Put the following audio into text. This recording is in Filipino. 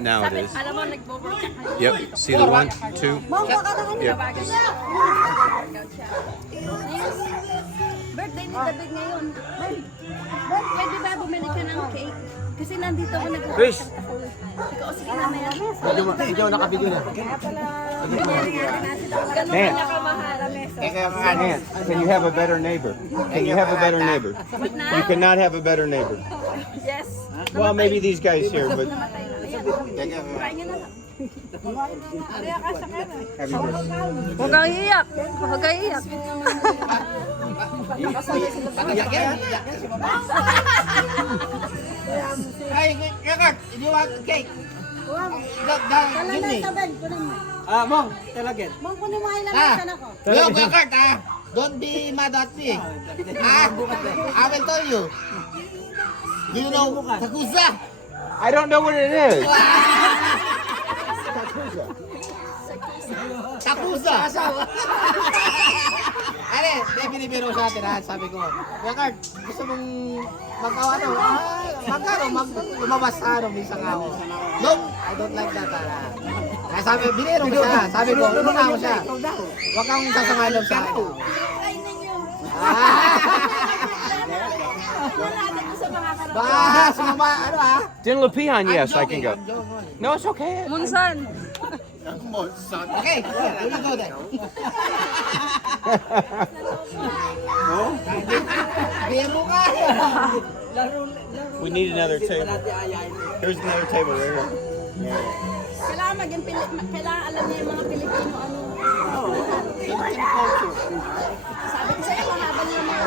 Now it is. Alam mo, nag-workout ka kanina. Yep. See the 1, 2. Yep. Tawagan siya. Nag-workout siya. Birthday ni David ngayon. Pwede ba bumili ka ng cake? Kasi nandito ako Chris! nag-workout ako. Sige, o sige na yan. Hindi ako nakabigyo na. Ganun Man. niya kamahal ang mesa. Man, can you have a better neighbor? Can you have a better neighbor? You cannot have a better neighbor. Yes. Well, maybe these guys here, but Namatay na. Ayan. Try niyo na lang. Huwag kang iiyak. Huwag kang iiyak. Ay, Kurt, do you want cake? Give me. Mong, talagyan. Mong kunin mo ilang Ah, minsan ako. yo, Kurt, don't be mad at me. I will tell you. Do you know Takusa? I don't know what it is. Takusa! Ano, binibiro sa atin ha, sabi ko. Kaya Kurt, gusto mong lumabas sa minsan ako. No, I don't like that. Kaya sabi, biniro ko siya. Sabi ko, lumuna ako siya. Huwag kang sasangalom sa akin. Ba, sumama, ano ha? Dinlapihan, yes, I can go. No, it's okay. Munsan. Okay, here you go then. Biro ka. We need another table. Here's another table right here. Kailangan kailangan alam niya yung mga Pilipino ano. Sabi ko sa'yo, mahabang yung mga